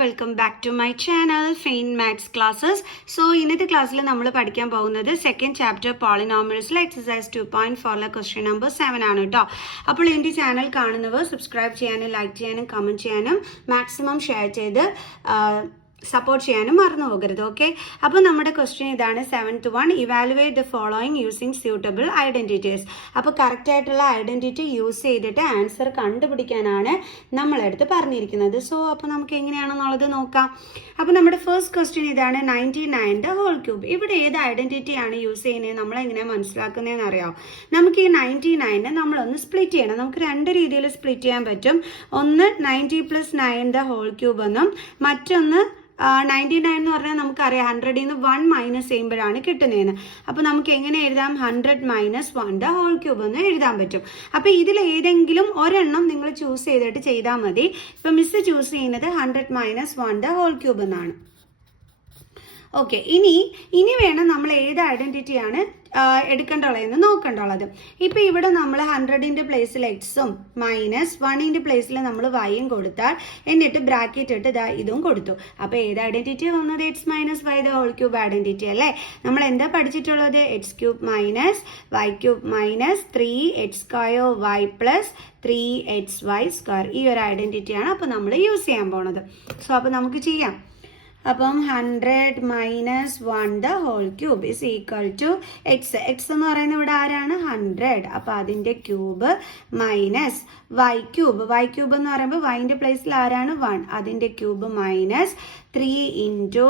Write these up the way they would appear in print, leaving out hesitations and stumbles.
Welcome back to my channel fine maths classes. So ഇന്നത്തെ ക്ലാസ്സിൽ നമ്മൾ പഠിക്കാൻ പോകുന്നത് സെക്കൻഡ് ചാപ്റ്റർ പോളിനോമിയൽസിലെ എക്സസൈസ് 2.4 ക്വസ്റ്റ്യൻ നമ്പർ 7 ആണ് കേട്ടോ. അപ്പോൾ എൻ്റെ ചാനൽ കാണുന്നവർ സബ്സ്ക്രൈബ് ചെയ്യാനും ലൈക്ക് ചെയ്യാനും കമൻറ്റ് ചെയ്യാനും മാക്സിമം ഷെയർ ചെയ്ത് സപ്പോർട്ട് ചെയ്യാനും മറന്നു പോകരുത്. ഓക്കെ, അപ്പോൾ നമ്മുടെ ക്വസ്റ്റ്യൻ ഇതാണ്. 7th one, evaluate the following using suitable identities. അപ്പോൾ കറക്റ്റ് ആയിട്ടുള്ള ഐഡൻറ്റിറ്റി യൂസ് ചെയ്തിട്ട് ആൻസർ കണ്ടുപിടിക്കാനാണ് നമ്മളെടുത്ത് പറഞ്ഞിരിക്കുന്നത്. സോ അപ്പോൾ നമുക്ക് എങ്ങനെയാണെന്നുള്ളത് നോക്കാം. അപ്പോൾ നമ്മുടെ ഫസ്റ്റ് ക്വസ്റ്റ്യൻ ഇതാണ്. 99 ഹോൾ ക്യൂബ്. ഇവിടെ ഏത് ഐഡൻറ്റിറ്റിയാണ് യൂസ് ചെയ്യുന്നത്, നമ്മളെങ്ങനെയാണ് മനസ്സിലാക്കുന്നതെന്ന് അറിയാം. നമുക്ക് ഈ 99 നമ്മളൊന്ന് സ്പ്ലിറ്റ് ചെയ്യണം. നമുക്ക് രണ്ട് രീതിയിൽ സ്പ്ലിറ്റ് ചെയ്യാൻ പറ്റും. ഒന്ന് 90 + 9 ഹോൾ ക്യൂബ് എന്നും, മറ്റൊന്ന് 99 എന്ന് പറഞ്ഞാൽ നമുക്കറിയാം 100ൽ നിന്ന് 1 മൈനസ് ചെയ്യുമ്പോഴാണ് കിട്ടുന്നതെന്ന്. അപ്പോൾ നമുക്ക് എങ്ങനെ എഴുതാം? 100 - 1 ഹോൾ ക്യൂബ് എന്ന് എഴുതാൻ പറ്റും. അപ്പോൾ ഇതിൽ ഏതെങ്കിലും ഒരെണ്ണം നിങ്ങൾ ചൂസ് ചെയ്തിട്ട് ചെയ്താൽ മതി. ഇപ്പം മിസ് ചൂസ് ചെയ്യുന്നത് 100 - 1 ഹോൾ ക്യൂബ് എന്നാണ്. ഓക്കെ, ഇനി വേണം നമ്മൾ ഏത് ഐഡൻറ്റിറ്റിയാണ് എടുക്കേണ്ടുള്ളതെന്ന് നോക്കേണ്ടുള്ളത്. ഇപ്പോൾ ഇവിടെ നമ്മൾ 100ന്റെ പ്ലേസിൽ എക്സും -1ന്റെ പ്ലേസിൽ നമ്മൾ വൈയും കൊടുത്താൽ, എന്നിട്ട് ബ്രാക്കറ്റ് ഇട്ട് ഇതും കൊടുത്തു. അപ്പോൾ ഏത് ഐഡൻറ്റിറ്റി വന്നത്? X - y whole cube identity അല്ലേ. നമ്മൾ എന്താ പഠിച്ചിട്ടുള്ളത്? x³ - y³ - 3x² y + 3xy². ഈ ഒരു ഐഡൻറ്റിറ്റിയാണ് അപ്പോൾ നമ്മൾ യൂസ് ചെയ്യാൻ പോണത്. സോ അപ്പോൾ നമുക്ക് ചെയ്യാം. അപ്പം 100 - 1 whole cube is equal to x. X എന്ന് പറയുന്നത് ഇവിടെ ആരാണ്? 100. അപ്പോൾ അതിൻ്റെ ക്യൂബ് മൈനസ് y³ എന്ന് പറയുമ്പോൾ വൈൻ്റെ പ്ലേസിൽ ആരാണ്? 1. അതിൻ്റെ ക്യൂബ് മൈനസ് 3 ×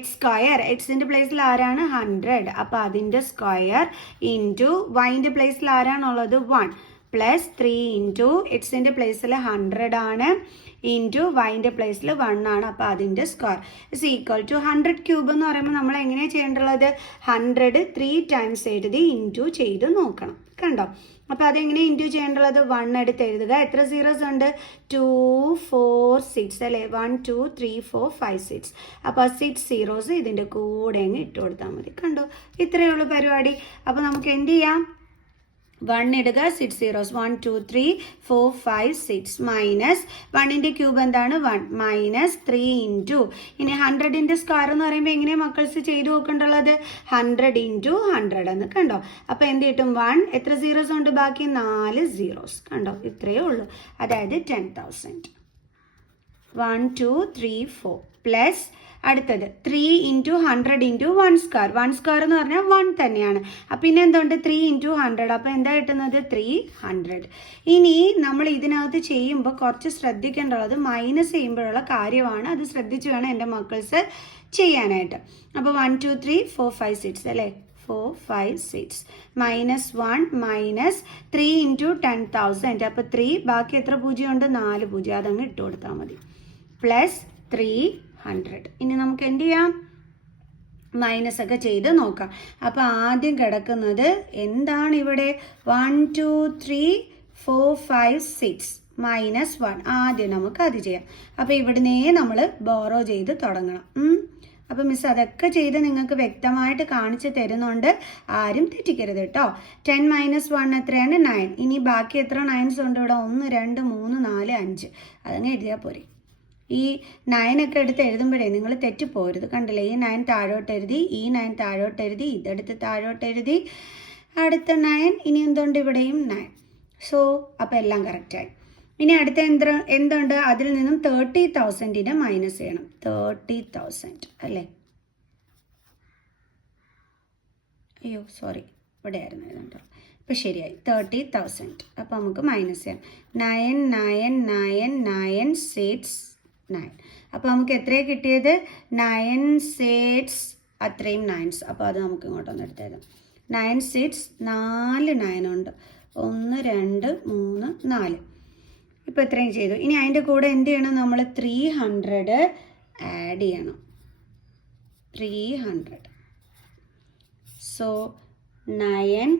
x². എക്സിൻ്റെ പ്ലേസിൽ ആരാണ്? 100. അപ്പോൾ അതിൻ്റെ സ്ക്വയർ ഇൻറ്റു വൈൻ്റെ പ്ലേസിൽ ആരാണുള്ളത്? 1 പ്ലസ് 3 ഇൻറ്റു എക്സിൻ്റെ പ്ലേസിൽ 100 ആണ്, ഇൻറ്റു വൈൻ്റെ പ്ലേസിൽ 1 ആണ്. അപ്പോൾ അതിൻ്റെ സ്ക്വയർ ഇസ് ഈക്വൽ ടു 100³ എന്ന് പറയുമ്പോൾ നമ്മൾ എങ്ങനെയാണ് ചെയ്യേണ്ടുള്ളത്? 100 3 ടൈംസ് എഴുതി ഇൻറ്റു ചെയ്ത് നോക്കണം. കണ്ടോ? അപ്പോൾ അതെങ്ങനെ ഇൻറ്റു ചെയ്യേണ്ടുള്ളത്? 1 എടുത്ത് എഴുതുക. എത്ര സീറോസ് ഉണ്ട്? 2 4 6 അല്ലേ. 1 2 3 4 5 6. അപ്പോൾ 6 സീറോസ് ഇതിൻ്റെ കൂടെ അങ്ങ് ഇട്ട് കൊടുത്താൽ മതി. കണ്ടോ? ഇത്രയേ ഉള്ളൂ പരിപാടി. അപ്പോൾ നമുക്ക് എന്ത് ചെയ്യാം? 1 ഇടുക, 6 സീറോസ്. 1 2 3 4 5 6 മൈനസ് 1ന്റെ ക്യൂബ് എന്താണ്? 1 മൈനസ് 3 ഇൻറ്റു. ഇനി 100ന്റെ സ്ക്വയർ എന്ന് പറയുമ്പോൾ എങ്ങനെയാണ് മക്കൾസ് ചെയ്ത് നോക്കേണ്ടുള്ളത്? 100 × 100 എന്ന്. കണ്ടോ? അപ്പോൾ എന്ത് കിട്ടും? 1. എത്ര സീറോസ് ഉണ്ട് ബാക്കി? 4 സീറോസ്. കണ്ടോ? ഇത്രയേ ഉള്ളൂ. അതായത് 10,000. 1 2 3 4 പ്ലസ് അടുത്തത് 3 × 100 × 1². 1² എന്ന് പറഞ്ഞാൽ 1 തന്നെയാണ്. അപ്പം പിന്നെ എന്തുണ്ട്? 3 × 100. അപ്പോൾ എന്താ കിട്ടുന്നത്? 300. ഇനി നമ്മൾ ഇതിനകത്ത് ചെയ്യുമ്പോൾ കുറച്ച് ശ്രദ്ധിക്കേണ്ടത് മൈനസ് ചെയ്യുമ്പോഴുള്ള കാര്യമാണ്. അത് ശ്രദ്ധിച്ച് വേണം എൻ്റെ മക്കൾസ് ചെയ്യാനായിട്ട്. അപ്പോൾ 1 2 3 4 5 6 അല്ലേ. 4 5 6 -1 മൈനസ് 3 × 10,000. അപ്പോൾ 3 ബാക്കി എത്ര പൂജ്യം ഉണ്ട്? 4 പൂജ്യം. അതങ്ങ് ഇട്ട് കൊടുത്താൽ മതി. പ്ലസ് 300. ഇനി നമുക്ക് എന്ത് ചെയ്യാം? മൈനസ് ഒക്കെ ചെയ്ത് നോക്കാം. അപ്പോൾ ആദ്യം കിടക്കുന്നത് എന്താണ് ഇവിടെ? 1 2 3 4 5 6 -1. ആദ്യം നമുക്ക് അത് ചെയ്യാം. അപ്പോൾ ഇവിടുന്നേ നമ്മൾ ബോറോ ചെയ്ത് തുടങ്ങണം. അപ്പോൾ മിസ് അതൊക്കെ ചെയ്ത് നിങ്ങൾക്ക് വ്യക്തമായിട്ട് കാണിച്ച് തരുന്നുണ്ട്. ആരും തെറ്റിക്കരുത് കേട്ടോ. 10 - 1 എത്രയാണ്? 9. ഇനി ബാക്കി എത്ര 9s ഉണ്ട് ഇവിടെ? 1 2 3 4 5. അതങ്ങ് എഴുതിയാൽ പോരെ. ഈ 9 ഒക്കെ എടുത്ത് എഴുതുമ്പോഴേ നിങ്ങൾ തെറ്റിപ്പോരുത്. കണ്ടില്ലേ? ഈ 9 താഴോട്ട് എഴുതി, ഈ 9 താഴോട്ട് എഴുതി, ഇതെടുത്ത് താഴോട്ട് എഴുതി, അടുത്ത 9. ഇനി എന്തുണ്ട്? ഇവിടെയും 9. സോ അപ്പോൾ എല്ലാം കറക്റ്റായി. ഇനി അടുത്ത എന്തുണ്ട്? അതിൽ നിന്നും 30,000നെ മൈനസ് ചെയ്യണം. 30,000 അല്ലേ. അയ്യോ സോറി, ഇവിടെ ആയിരുന്നു എഴുതണ്ടോ. ഇപ്പോൾ ശരിയായി. 30,000. അപ്പോൾ നമുക്ക് മൈനസ് ചെയ്യാം. 9 9 9 9 6 9. അപ്പോൾ നമുക്ക് എത്രയാണ് കിട്ടിയത്? 9 6 അത്രയും 9s. അപ്പോൾ അത് നമുക്ക് ഇങ്ങോട്ടൊന്ന് എടുത്തേക്കാം. 9 6 4 9 ഉണ്ട്. 1 2 3 4. ഇപ്പോൾ എത്രയും ചെയ്തു. ഇനി അതിൻ്റെ കൂടെ എന്ത് ചെയ്യണം? നമ്മൾ 300 ആഡ് ചെയ്യണം. 300. So 9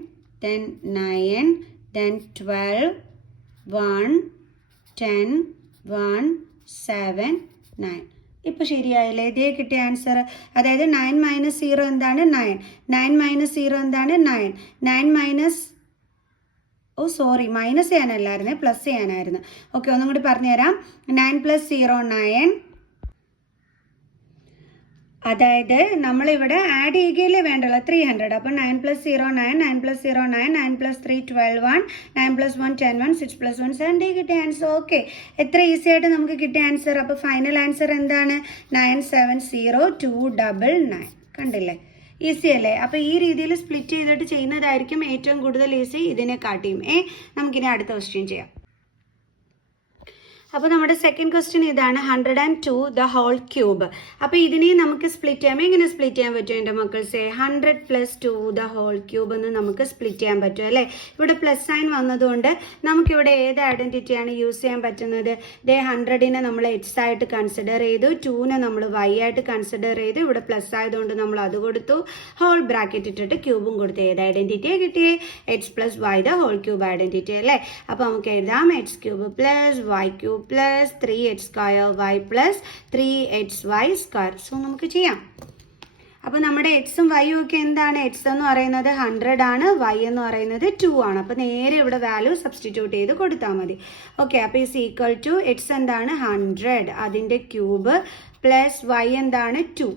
then 9 then 12 1 10 1 7 9. ഇപ്പോൾ ശരിയായില്ലേ? ഇതേ കിട്ടിയ ആൻസർ. അതായത് 9 - 0 എന്താണ്? 9. 9 - 0 എന്താണ്? 9. 9 സോറി, മൈനസ് ചെയ്യാനല്ലായിരുന്നു, പ്ലസ് ചെയ്യാനായിരുന്നു. ഓക്കെ, ഒന്നും കൂടി പറഞ്ഞുതരാം. 9 + 0 9, അതായത് നമ്മളിവിടെ ആഡ് ചെയ്യുകയല്ലേ വേണ്ടുള്ളൂ 300. അപ്പോൾ 9 + 0 9, 9 + 0 9, 9 + 3 12 1, 9 + 1 10 1, 6 + 1 7 കിട്ടിയ ആൻസർ. ഓക്കെ, എത്ര ഈസി ആയിട്ട് നമുക്ക് കിട്ടിയ ആൻസർ. അപ്പോൾ ഫൈനൽ ആൻസർ എന്താണ്? 970299. കണ്ടില്ലേ, ഈസി അല്ലേ? അപ്പോൾ ഈ രീതിയിൽ സ്പ്ലിറ്റ് ചെയ്തിട്ട് ചെയ്യുന്നതായിരിക്കും ഏറ്റവും കൂടുതൽ ഈസി ഇതിനെ കാട്ടിയും. നമുക്കിനി അടുത്ത ക്വസ്റ്റ്യൻ ചെയ്യാം. അപ്പോൾ നമ്മുടെ സെക്കൻഡ് ക്വസ്റ്റ്യൻ ഇതാണ്, 102 ദ ഹോൾ ക്യൂബ്. അപ്പോൾ ഇതിനെ നമുക്ക് സ്പ്ലിറ്റ് ചെയ്യാം. എങ്ങനെ സ്പ്ലിറ്റ് ചെയ്യാൻ പറ്റും എൻ്റെ മക്കൾസേ? 100 + 2 ദ ഹോൾ ക്യൂബ് എന്ന് നമുക്ക് സ്പ്ലിറ്റ് ചെയ്യാൻ പറ്റും അല്ലേ? ഇവിടെ പ്ലസ് സൈൻ വന്നതുകൊണ്ട് നമുക്കിവിടെ ഏത് ഐഡൻറ്റിറ്റിയാണ് യൂസ് ചെയ്യാൻ പറ്റുന്നത്? 100നെ നമ്മൾ എക്സ് ആയിട്ട് കൺസിഡർ ചെയ്തു, 2നെ നമ്മൾ വൈ ആയിട്ട് കൺസിഡർ ചെയ്തു, ഇവിടെ പ്ലസ് ആയതുകൊണ്ട് നമ്മൾ അത് കൊടുത്തു, ഹോൾ ബ്രാക്കറ്റ് ഇട്ടിട്ട് ക്യൂബും കൊടുത്തു. ഏത് ഐഡൻറ്റിറ്റിയെ കിട്ടിയേ? x + y the whole cube identity അല്ലേ? അപ്പോൾ നമുക്ക് എഴുതാം x³ + y³ plus 3x² y plus 3xy². So നമുക്ക് ചെയ്യാം. അപ്പോൾ നമ്മുടെ എക്സും വൈയും ഒക്കെ എന്താണ്? എക്സ് എന്ന് പറയുന്നത് 100 ആണ്, വൈ എന്ന് പറയുന്നത് 2 ആണ്. അപ്പോൾ നേരെ ഇവിടെ വാല്യൂ സബ്സ്റ്റിറ്റ്യൂട്ട് ചെയ്ത് കൊടുത്താൽ മതി. ഓക്കെ, അപ്പോൾ ഈസ് ഈക്വൽ ടു എക്സ് എന്താണ്? 100 അതിൻ്റെ ക്യൂബ് പ്ലസ് വൈ എന്താണ്? 2.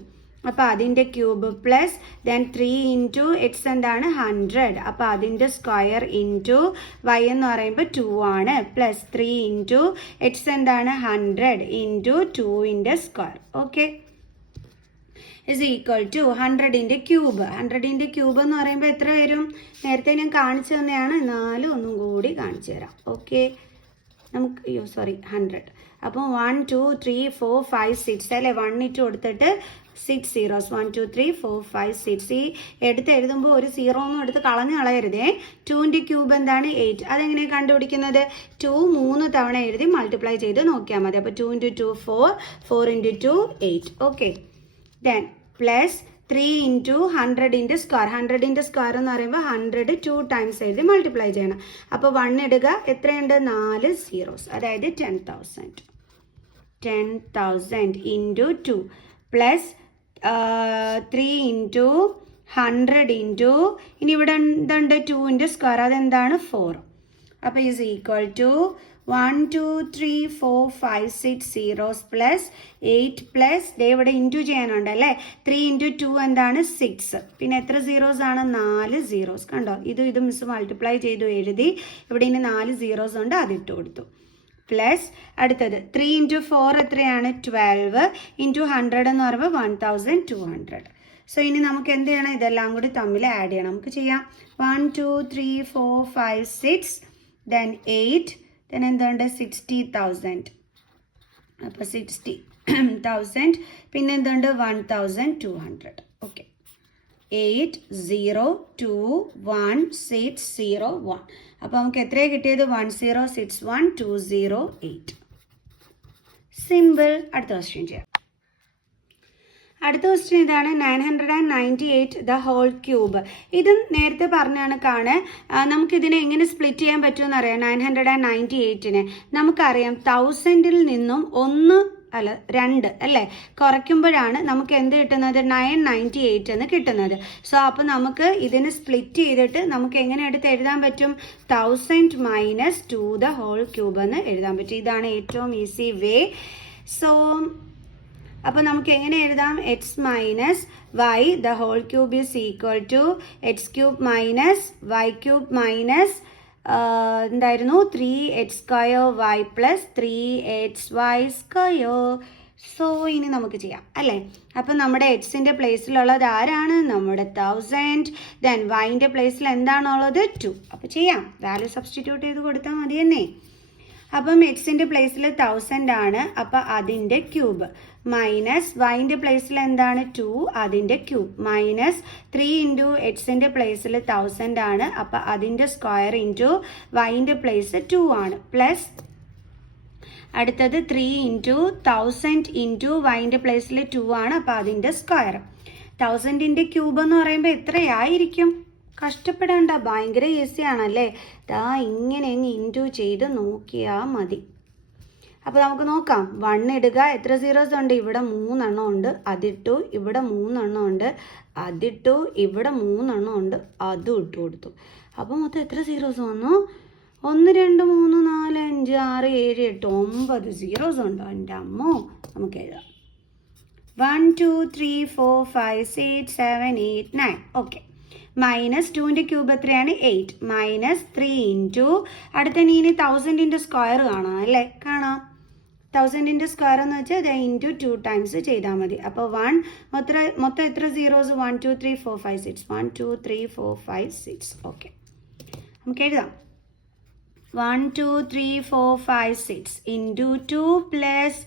അപ്പോൾ അതിൻ്റെ cube plus then 3 into x എന്താണ്? 100. അപ്പോൾ അതിൻ്റെ സ്ക്വയർ ഇൻറ്റു വൈ എന്ന് പറയുമ്പോൾ 2 ആണ്, പ്ലസ് 3 ഇൻറ്റു എക്സ് എന്താണ്? 100 ഇൻറ്റു 2ൻ്റെ square. Okay, is equal to 100ൻ്റെ ക്യൂബ്. 100ൻ്റെ ക്യൂബ് എന്ന് പറയുമ്പോൾ എത്ര വരും? നേരത്തെ ഞാൻ കാണിച്ചു തന്നെയാണ്, 4 ഒന്നും കൂടി കാണിച്ചു തരാം. ഓക്കെ, നമുക്ക് 100. അപ്പോൾ 1 2 3 4 5 6 അല്ലേ? 1 ഇട്ട് കൊടുത്തിട്ട് 6 zeros 1 2 3 4 5 6. ഈ എടുത്ത് എഴുതുമ്പോൾ ഒരു 0 ഒന്നും എടുത്ത് കളയരുതേ. 2ൻ്റെ ക്യൂബ് എന്താണ്? 8. അതെങ്ങനെയാണ് കണ്ടുപിടിക്കുന്നത്? 2 3 തവണ എഴുതി മൾട്ടിപ്ലൈ ചെയ്ത് നോക്കിയാൽ മതി. അപ്പോൾ 2 × 2 4, 4 × 2 8. ഓക്കെ, ദെൻ പ്ലസ് 3 ഇൻറ്റു 100ൻ്റെ സ്ക്വയർ. 100ൻ്റെ സ്ക്വയർ എന്ന് പറയുമ്പോൾ 100 2 ടൈംസ് എഴുതി മൾട്ടിപ്ലൈ ചെയ്യണം. അപ്പോൾ 1 ഇടുക, എത്രയുണ്ട്? 4 zeros, അതായത് 10,000. 10,000 ഇൻറ്റു 2 പ്ലസ് 3 ഇൻറ്റു 100 ഇൻറ്റു, ഇനി ഇവിടെ എന്തുണ്ട്? 2ൻ്റെ സ്ക്വയർ, അതെന്താണ്? 4. അപ്പോൾ is equal to 1 2 3 4 5 6 zeros plus 8 plus ഇവിടെ ഇൻറ്റു ചെയ്യാനുണ്ട് അല്ലേ? 3 ഇൻറ്റു 2 എന്താണ്? 6. പിന്നെ എത്ര സീറോസ് ആണ്? 4 zeros. കണ്ടോ, ഇത് മിസ് മൾട്ടിപ്ലൈ ചെയ്തു എഴുതി, ഇവിടെ ഇനി 4 zeros ഉണ്ട്, അതിട്ട് കൊടുത്തു. പ്ലസ് അടുത്തത് 3 ഇൻറ്റു 4 എത്രയാണ്? 12 ഇൻറ്റു 100 എന്ന് പറയുമ്പോൾ 1200. സോ ഇനി നമുക്ക് എന്ത് ചെയ്യണം? ഇതെല്ലാം കൂടി തമ്മിൽ ആഡ് ചെയ്യണം. നമുക്ക് ചെയ്യാം. 1 2 3 4 5 6 ദെൻ 8 ദെൻ എന്തുണ്ട്? 60,000. അപ്പോൾ 60,000 പിന്നെ എന്തുണ്ട്? 1,200. ഓക്കെ, 8 0 2 1 6 0 1. അപ്പോൾ നമുക്ക് എത്രയാണ് കിട്ടിയത്? 1061208. സിമ്പിൾ. അടുത്ത ക്വസ്റ്റ്യൻ ചെയ്യാം. അടുത്ത ക്വസ്റ്റ്യൻ ഇതാണ്, 998 ദ ഹോൾ ക്യൂബ്. ഇത് നേരത്തെ പറഞ്ഞ കണക്കാണ്. നമുക്കിതിനെ എങ്ങനെ സ്പ്ലിറ്റ് ചെയ്യാൻ പറ്റുമെന്ന് അറിയാം. 998നെ നമുക്കറിയാം 1000ൽ നിന്നും 2 അല്ലേ കുറയ്ക്കുമ്പോഴാണ് നമുക്ക് എന്ത് കിട്ടുന്നത്? 998 എന്ന് കിട്ടുന്നത്. സോ അപ്പോൾ നമുക്ക് ഇതിന് സ്പ്ലിറ്റ് ചെയ്തിട്ട് നമുക്ക് എങ്ങനെ എടുത്ത് എഴുതാൻ പറ്റും? 1000 മൈനസ് 2 ദ ഹോൾ ക്യൂബ് എന്ന് എഴുതാൻ പറ്റും. ഇതാണ് ഏറ്റവും ഈസി വേ. സോ അപ്പോൾ നമുക്ക് എങ്ങനെ എഴുതാം? X minus y the whole cube is equal to x³ minus y³ minus എന്തായിരുന്നു? 3x² y plus 3xy². So ഇനി നമുക്ക് ചെയ്യാം അല്ലേ? അപ്പം നമ്മുടെ എക്സിൻ്റെ പ്ലേസിലുള്ളത് ആരാണ്? നമ്മുടെ 1000. ദെൻ വൈൻ്റെ പ്ലേസിൽ എന്താണുള്ളത്? 2. അപ്പോൾ ചെയ്യാം, വാല്യൂ സബ്സ്റ്റിറ്റ്യൂട്ട് ചെയ്ത് കൊടുത്താൽ മതി എന്നേ. അപ്പം എക്സിൻ്റെ പ്ലേസിൽ 1000 ആണ്, അപ്പോൾ അതിൻ്റെ ക്യൂബ് മൈനസ് വൈൻ്റെ പ്ലേസിൽ എന്താണ്? 2, അതിൻ്റെ ക്യൂബ് മൈനസ് 3 ഇൻറ്റു എക്സിൻ്റെ പ്ലേസിൽ 1000 ആണ്, അപ്പോൾ അതിൻ്റെ സ്ക്വയർ ഇൻറ്റു വൈൻ്റെ പ്ലേസ് 2 ആണ്, പ്ലസ് അടുത്തത് 3 ഇൻറ്റു 1000 ഇൻറ്റു വൈൻ്റെ പ്ലേസിൽ 2 ആണ്, അപ്പോൾ അതിൻ്റെ സ്ക്വയർ. 1000ൻ്റെ ക്യൂബ് എന്ന് പറയുമ്പോൾ എത്രയായിരിക്കും? കഷ്ടപ്പെടേണ്ട, ഭയങ്കര ഈസി ആണല്ലേ. ദാ ഇങ്ങനെ അങ്ങ് ഇൻറ്റു ചെയ്ത് നോക്കിയാൽ മതി. അപ്പോൾ നമുക്ക് നോക്കാം. 1 ഇടുക, എത്ര സീറോസ് ഉണ്ട്? ഇവിടെ 3 എണ്ണം ഉണ്ട്, അതിട്ടു. ഇവിടെ 3 എണ്ണം ഉണ്ട്, അതിട്ടു. ഇവിടെ 3 എണ്ണം ഉണ്ട്, അതും ഇട്ട് കൊടുത്തു. അപ്പോൾ മൊത്തം എത്ര സീറോസ് വന്നു? 1 2 3 4 5 6 7 8 9 സീറോസ് ഉണ്ട്. എൻ്റെ അമ്മോ, നമുക്ക് എഴുതാം. 1 2 3 4 5 6 7 8 9. ഓക്കെ. മൈനസ് 2ൻ്റെ ക്യൂബ് എത്രയാണ്? 8. മൈനസ് 3 ഇൻറ്റു അടുത്ത ഇനി 1000ൻ്റെ സ്ക്വയർ കാണാം അല്ലേ? കാണാം. 1000ൻ്റെ സ്ക്വയർ എന്ന് വെച്ചാൽ അത് ഇൻറ്റു 2 ടൈംസ് ചെയ്താൽ മതി. അപ്പോൾ 1 മൊത്തം എത്ര സീറോസ്? 1 2 3 4 5 6. 1 2 3 4 5 6. ഓക്കെ, നമുക്ക് എഴുതാം. 1 2 3 4 5 6 ഇൻറ്റു 2 പ്ലസ്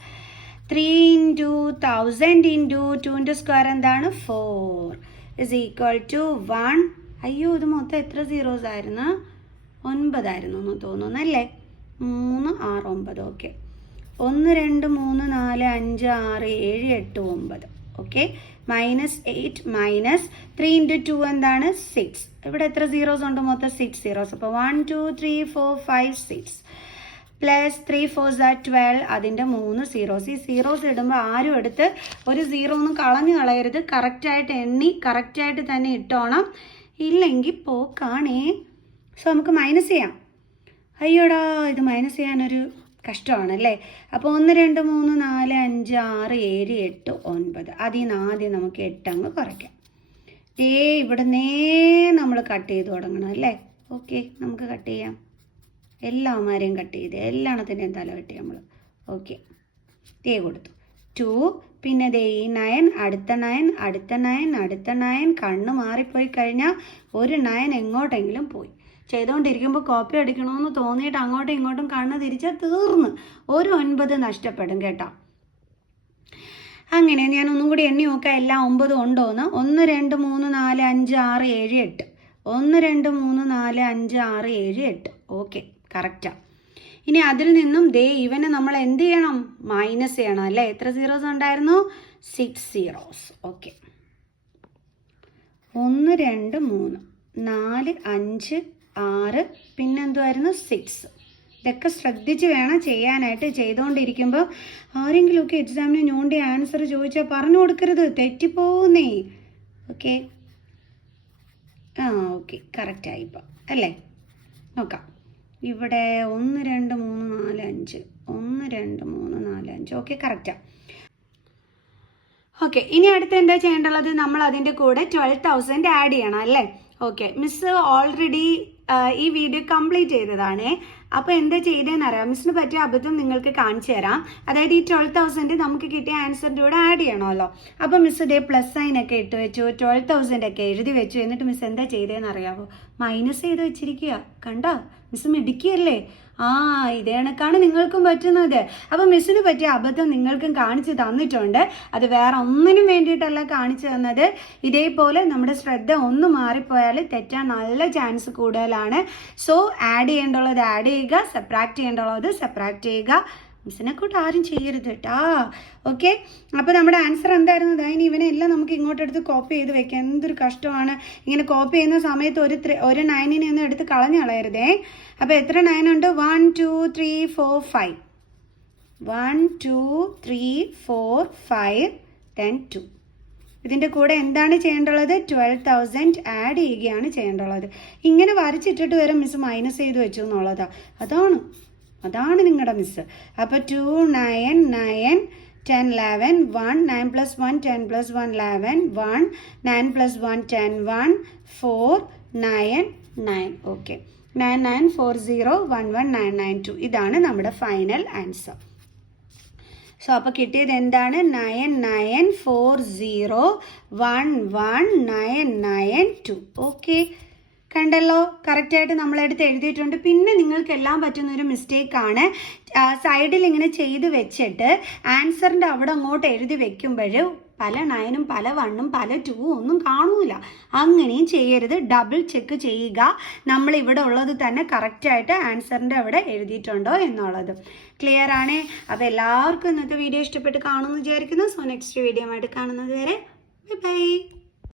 3 ഇൻറ്റു 1000 ഇൻറ്റു 2ൻ്റെ സ്ക്വയർ എന്താണ്? 4 ഇസ് ഈക്വൽ ടു 1. അയ്യോ, ഇത് മൊത്തം എത്ര സീറോസ് ആയിരുന്നു? 9 ആയിരുന്നു എന്ന് തോന്നുന്നു അല്ലേ? 3 6 9. Okay. 1 2 3 4 5 6 7 8 9. Okay. Minus 8 minus 3 into 2 എന്താണ്? 6. ഇവിടെ എത്ര സീറോസ് ഉണ്ട്? മൊത്തം 6 സീറോസ്. അപ്പോൾ 1 2 3 4 5 6 പ്ലസ് 3 4 12. അതിൻ്റെ 3 സീറോസ്. ഈ സീറോസ് ഇടുമ്പോൾ ആരും എടുത്ത് ഒരു സീറോ ഒന്നും കളഞ്ഞു കളയരുത്. കറക്റ്റായിട്ട് എണ്ണി കറക്റ്റായിട്ട് തന്നെ ഇട്ടോണം, ഇല്ലെങ്കിൽ പോക്കാണേ. സോ നമുക്ക് മൈനസ് ചെയ്യാം. അയ്യോടാ, ഇത് മൈനസ് ചെയ്യാനൊരു കഷ്ടമാണല്ലേ. അപ്പോൾ 1 2 3 4 5 6 7 8 9. അതിൽ നിന്ന് ആദ്യം നമുക്ക് 8 അങ്ങ് കുറയ്ക്കാം. ഇവിടെ നമ്മൾ കട്ട് ചെയ്ത് തുടങ്ങണം അല്ലേ? ഓക്കെ, നമുക്ക് കട്ട് ചെയ്യാം. എല്ലാമാരെയും കട്ട് ചെയ്ത് എല്ലാത്തിൻ്റെയും തല കെട്ടി നമ്മൾ. ഓക്കെ, കൊടുത്തു 2. പിന്നെ ഈ 9, അടുത്ത 9, അടുത്ത 9, അടുത്ത 9. കണ്ണ് മാറിപ്പോയി കഴിഞ്ഞാൽ ഒരു 9 എങ്ങോട്ടെങ്കിലും പോയി. ചെയ്തുകൊണ്ടിരിക്കുമ്പോൾ കോപ്പി അടിക്കണമെന്ന് തോന്നിയിട്ട് അങ്ങോട്ടും ഇങ്ങോട്ടും കണ്ണ് തിരിച്ചാൽ തീർന്ന് ഒരു 9 നഷ്ടപ്പെടും കേട്ടോ. അങ്ങനെ ഞാൻ ഒന്നും കൂടി എണ്ണി നോക്കാം എല്ലാ 9 ഉണ്ടോയെന്ന്. 1 2 3 4 5 6 7 8. 1 2 3 4 5 6 7 8. ഓക്കെ, കറക്റ്റാണ്. ഇനി അതിൽ നിന്നും ഇവനെ നമ്മൾ എന്ത് ചെയ്യണം? മൈനസ് ചെയ്യണം അല്ലേ? എത്ര സീറോസ് ഉണ്ടായിരുന്നു? 6 സീറോസ്. ഓക്കെ. 1 2 3 4 5 6 പിന്നെന്തുമായിരുന്നു? 6. ഇതൊക്കെ ശ്രദ്ധിച്ച് വേണം ചെയ്യാനായിട്ട്. ചെയ്തുകൊണ്ടിരിക്കുമ്പോൾ ആരെങ്കിലുമൊക്കെ എക്സാമിന് ഞോണ്ടി ആൻസർ ചോദിച്ചാൽ പറഞ്ഞു കൊടുക്കരുത്, തെറ്റിപ്പോകുന്നേ. ഓക്കെ. ഓക്കെ, കറക്റ്റായി ഇപ്പം അല്ലേ? നോക്കാം. ഇവിടെ 1 2 3 4 5. 1 2 3 4 5. ഓക്കെ, കറക്റ്റാണ്. ഓക്കെ, ഇനി അടുത്ത് എന്താ ചെയ്യേണ്ടുള്ളത്? നമ്മൾ അതിൻ്റെ കൂടെ 12,000 ആഡ് ചെയ്യണം അല്ലേ? ഓക്കെ, മിസ് ഓൾറെഡി ഈ വീഡിയോ കംപ്ലീറ്റ് ചെയ്തതാണേ. അപ്പോൾ എന്താ ചെയ്തതെന്ന് അറിയാം. മിസ്സിന് പറ്റിയ അബദ്ധം നിങ്ങൾക്ക് കാണിച്ചു തരാം. അതായത് ഈ 12,000 നമുക്ക് കിട്ടിയ ആൻസറിൻ്റെ കൂടെ ആഡ് ചെയ്യണമല്ലോ. അപ്പോൾ മിസ് പ്ലസ് സൈനൊക്കെ ഇട്ട് വെച്ചു, 12,000 ഒക്കെ എഴുതി വെച്ചു. എന്നിട്ട് മിസ് എന്താ ചെയ്തതെന്ന് അറിയാമോ? മൈനസ് ചെയ്ത് വെച്ചിരിക്കുക. കണ്ടോ? മിസ് മിടുക്കിയല്ലേ? ഇതേ കണക്കാണ് നിങ്ങൾക്കും പറ്റുന്നത്. അപ്പോൾ മിസ്സിന് പറ്റിയ അബദ്ധം നിങ്ങൾക്കും കാണിച്ചു തന്നിട്ടുണ്ട്. അത് വേറെ ഒന്നിനും വേണ്ടിയിട്ടല്ല കാണിച്ചു തന്നത്. ഇതേപോലെ നമ്മുടെ ശ്രദ്ധ ഒന്ന് മാറിപ്പോയാൽ തെറ്റാൻ നല്ല ചാൻസ് കൂടുതലാണ്. സോ ആഡ് ചെയ്യേണ്ടുള്ളത് ആഡ് ചെയ്യുക, സബ്ട്രാക്ട് ചെയ്യേണ്ടുള്ളത് സബ്ട്രാക്ട് ചെയ്യുക. മിസ്സിനെ കൂട്ട് ആരും ചെയ്യരുത് കേട്ടോ. ഓക്കെ, അപ്പോൾ നമ്മുടെ ആൻസർ എന്തായിരുന്നു? ഇനി ഇവനെല്ലാം നമുക്ക് ഇങ്ങോട്ടെടുത്ത് കോപ്പി ചെയ്ത് വെക്കാം. എന്തൊരു കഷ്ടമാണ് ഇങ്ങനെ കോപ്പി ചെയ്യുന്ന സമയത്ത് ഒരു 9നെ ഒന്നും എടുത്ത് കളഞ്ഞു കളയരുതേ. അപ്പോൾ എത്ര 9 ഉണ്ട്? 1 2 3 4 5. 1 2 3 4 5 then 2. ഇതിൻ്റെ കൂടെ എന്താണ് ചെയ്യേണ്ടുള്ളത്? 12,000 ആഡ് ചെയ്യുകയാണ് ചെയ്യേണ്ടുള്ളത്. ഇങ്ങനെ വരച്ചിട്ടിട്ട് വരെ മിസ് മൈനസ് ചെയ്ത് വെച്ചു എന്നുള്ളതാണ്. അതാണ് നിങ്ങളുടെ മിസ്. അപ്പോൾ 2 9 9 10 11 1 9 plus 1 10 plus 1 11 1 9 plus 1 10 1 4 9 9. ഓക്കെ, 9940 11992. ഇതാണ് നമ്മുടെ ഫൈനൽ ആൻസർ. സോ അപ്പോൾ കിട്ടിയത് എന്താണ്? 9940 11992. ഓക്കെ, കണ്ടല്ലോ, കറക്റ്റായിട്ട് നമ്മളെടുത്ത് എഴുതിയിട്ടുണ്ട്. പിന്നെ നിങ്ങൾക്ക് എല്ലാം പറ്റുന്നൊരു മിസ്റ്റേക്കാണ്, സൈഡിൽ ഇങ്ങനെ ചെയ്ത് വെച്ചിട്ട് ആൻസറിൻ്റെ അവിടെ അങ്ങോട്ട് എഴുതി വെക്കുമ്പോൾ പല 9ഉം പല 1ഉം പല 2ഉം ഒന്നും കാണൂല. അങ്ങനെയും ചെയ്യരുത്. ഡബിൾ ചെക്ക് ചെയ്യുക നമ്മൾ ഇവിടെ ഉള്ളത് തന്നെ കറക്റ്റായിട്ട് ആൻസറിൻ്റെ അവിടെ എഴുതിയിട്ടുണ്ടോ എന്നുള്ളത്. ക്ലിയർ ആണേ? അപ്പോൾ എല്ലാവർക്കും ഇന്നത്തെ വീഡിയോ ഇഷ്ടപ്പെട്ട് കാണുമെന്ന് വിചാരിക്കുന്നു. സോ നെക്സ്റ്റ് വീഡിയോ ആയിട്ട് കാണുന്നത് വരെ ബൈ ബൈ.